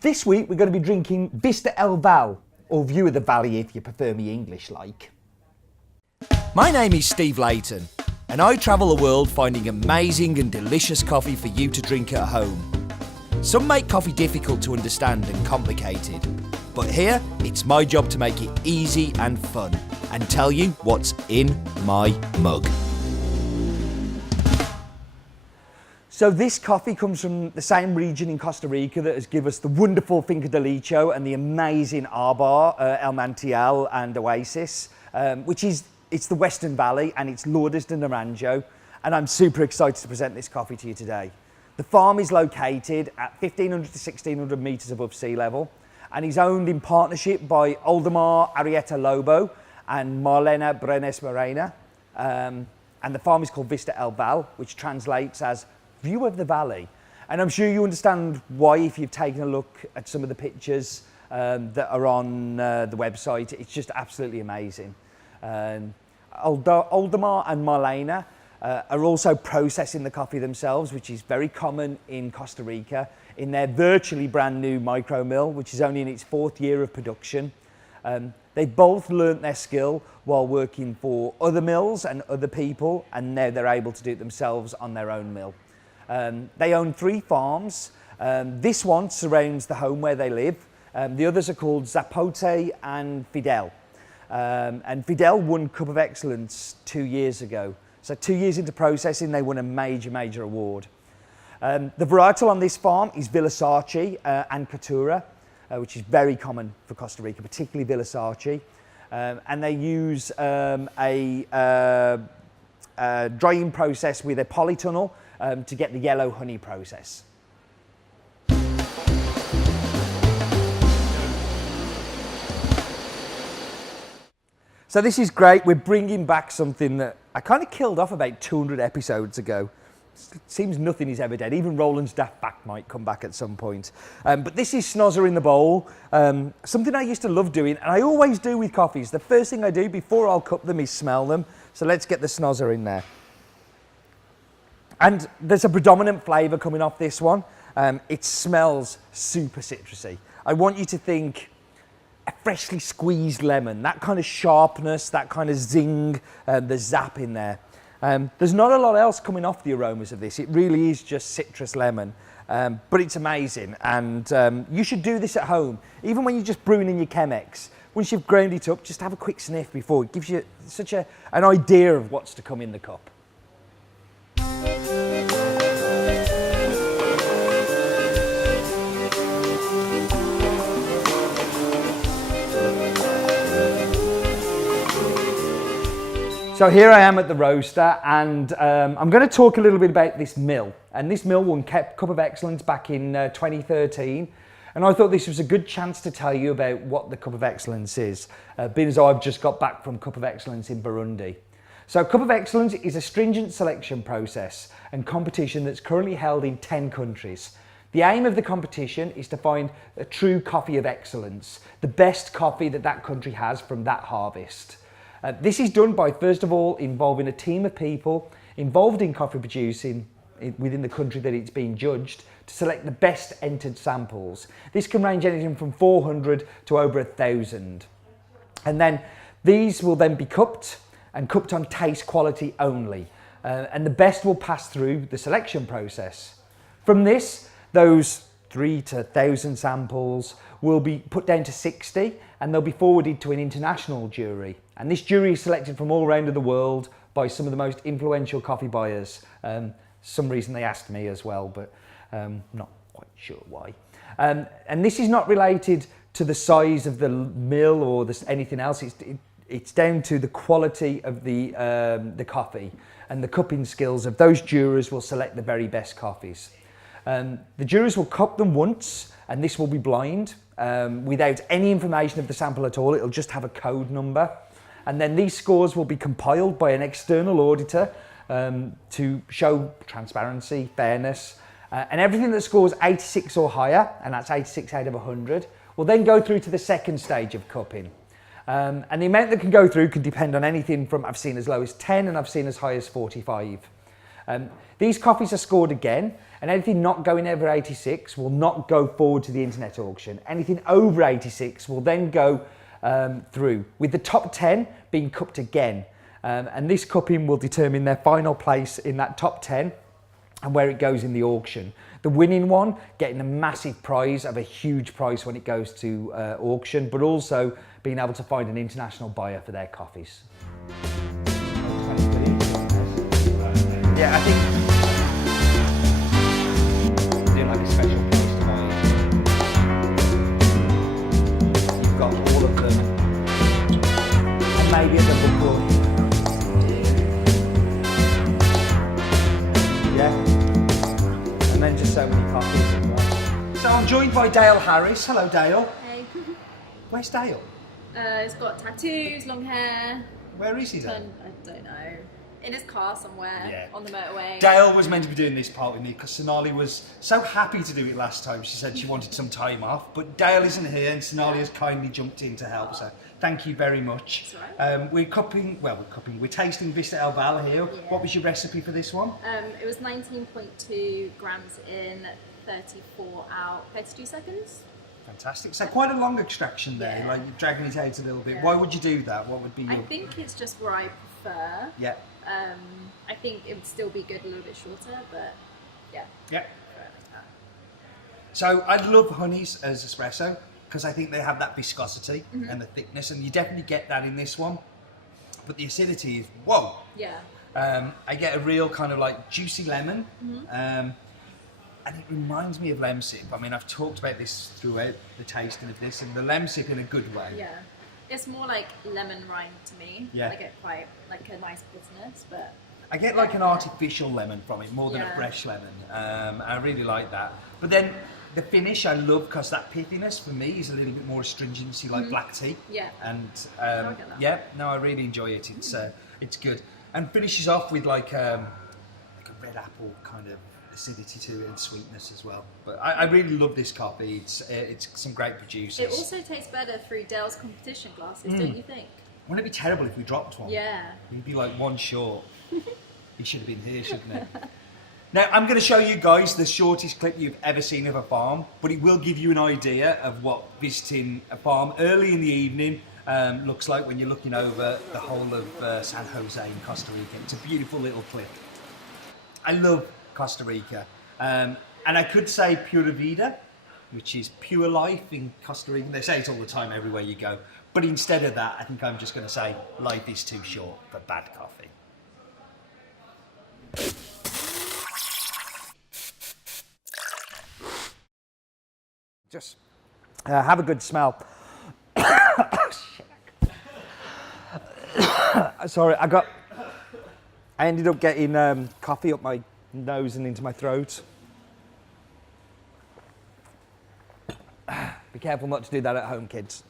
This week we're going to be drinking Vista Valle, or View of the Valley if you prefer me English like. My name is Steve Layton, and I travel the world finding amazing and delicious coffee for you to drink at home. Some make coffee difficult to understand and complicated, but here it's my job to make it easy and fun and tell you what's in my mug. So this coffee comes from the same region in Costa Rica that has given us the wonderful Finca de Licho and the amazing Arbar, El Mantial and Oasis, it's the Western Valley and it's Lourdes de Naranjo, and I'm super excited to present this coffee to you today. The farm is located at 1,500 to 1,600 metres above sea level and is owned in partnership by Oldemar Arrieta Lobo and Marlena Brenes Morena. And the farm is called Vista Valle, which translates as View of the Valley. And I'm sure you understand why if you've taken a look at some of the pictures that are on the website. It's just absolutely amazing. Oldemar and Marlena are also processing the coffee themselves, which is very common in Costa Rica, in their virtually brand new micro mill, which is only in its 4th year of production. They both learnt their skill while working for other mills and other people, and now they're able to do it themselves on their own mill. They own 3 farms. This one surrounds the home where they live. The others are called Zapote and Fidel. And Fidel won Cup of Excellence 2 years ago. So 2 years into processing, they won a major award. The varietal on this farm is Villasachi and Catura, which is very common for Costa Rica, particularly Villasachi. And they use a drying process with a polytunnel to get the yellow honey process. So this is great. We're bringing back something that I kind of killed off about 200 episodes ago. It seems nothing is ever dead. Even Roland's Daft Back might come back at some point. But this is snozzer in the bowl. Something I used to love doing, and I always do with coffees. The first thing I do before I'll cup them is smell them. So let's get the snozzer in there. And there's a predominant flavour coming off this one. It smells super citrusy. I want you to think a freshly squeezed lemon, that kind of sharpness, that kind of zing, the zap in there. There's not a lot else coming off the aromas of this. It really is just citrus lemon, but it's amazing. And you should do this at home, even when you're just brewing in your Chemex. Once you've ground it up, just have a quick sniff before. It gives you such an idea of what's to come in the cup. So here I am at the roaster, and I'm going to talk a little bit about this mill. And this mill won Cup of Excellence back in 2013. And I thought this was a good chance to tell you about what the Cup of Excellence is, being as I've just got back from Cup of Excellence in Burundi. So Cup of Excellence is a stringent selection process and competition that's currently held in 10 countries. The aim of the competition is to find a true coffee of excellence, the best coffee that country has from that harvest. This is done by, first of all, involving a team of people involved in coffee producing within the country that it's being judged to select the best entered samples. This can range anything from 400 to over 1,000. And then these will then be cupped and cupped on taste quality only. And the best will pass through the selection process. From this, those 3 to 1,000 samples will be put down to 60 and they'll be forwarded to an international jury. And this jury is selected from all around the world by some of the most influential coffee buyers. Some reason they asked me as well, but not quite sure why. And this is not related to the size of the mill or anything else. It's down to the quality of the coffee, and the cupping skills of those jurors will select the very best coffees. The jurors will cup them once, and this will be blind, without any information of the sample at all. It'll just have a code number. And then these scores will be compiled by an external auditor to show transparency, fairness, and everything that scores 86 or higher, and that's 86 out of 100, will then go through to the second stage of cupping. And the amount that can go through can depend on anything from I've seen as low as 10 and I've seen as high as 45. These coffees are scored again, and anything not going over 86 will not go forward to the internet auction. Anything over 86 will then go through, with the top 10 being cupped again. And this cupping will determine their final place in that top 10 and where it goes in the auction. The winning one getting a massive prize of a huge price when it goes to auction, but also being able to find an international buyer for their coffees. Yeah, I think do like a special price to buy. You've got all of them, and maybe at the book launch. Yeah, and then just so many copies as well. So I'm joined by Dale Harris. Hello, Dale. Hey. Where's Dale? He's got tattoos, long hair. Where is he then? I don't know. In his car somewhere, Yeah. on the motorway. Dale was meant to be doing this part with me because Sonali was so happy to do it last time. She said she wanted some time off, but Dale isn't here and Sonali has kindly jumped in to help. So thank you very much. That's all right. We're tasting Vista El Valle here. Yeah. What was your recipe for this one? It was 19.2 grams in, 34 out, 32 seconds. Fantastic. So quite a long extraction there, Yeah. like you're dragging it out a little bit. Yeah. Why would you do that? What would be your... I think it's just where I prefer. Yeah. I think it would still be good a little bit shorter, but yeah. Yeah. prefer it like that. So I love honeys as espresso because I think they have that viscosity and the thickness, and you definitely get that in this one. But the acidity is whoa. Yeah. I get a real kind of like juicy lemon, and it reminds me of lemsip. I mean, I've talked about this throughout the tasting of this, and the lemsip in a good way. Yeah. It's more like lemon rind to me. Yeah. I get quite like a nice bitterness, but I get like an artificial lemon from it more than a Yeah. fresh lemon. I really like that. But then the finish I love because that pithiness for me is a little bit more astringency like black tea. Yeah. And I get that. yeah, no, I really enjoy it. It's good. And finishes off with like a red apple kind of acidity to it and sweetness as well. But I really love this coffee. It's some great producers. it also tastes better through Dale's competition glasses, don't you think? Wouldn't it be terrible if we dropped one? Yeah. He'd be like one short. He should have been here, shouldn't he? Now, I'm going to show you guys the shortest clip you've ever seen of a farm, but it will give you an idea of what visiting a farm early in the evening looks like when you're looking over the whole of San Jose in Costa Rica. It's a beautiful little clip. I love Costa Rica. And I could say Pura Vida, which is pure life in Costa Rica. They say it all the time everywhere you go. But instead of that, I think I'm just going to say life is too short for bad coffee. Just have a good smell. Sorry, I ended up getting coffee up my nose and into my throat. Be careful not to do that at home, kids.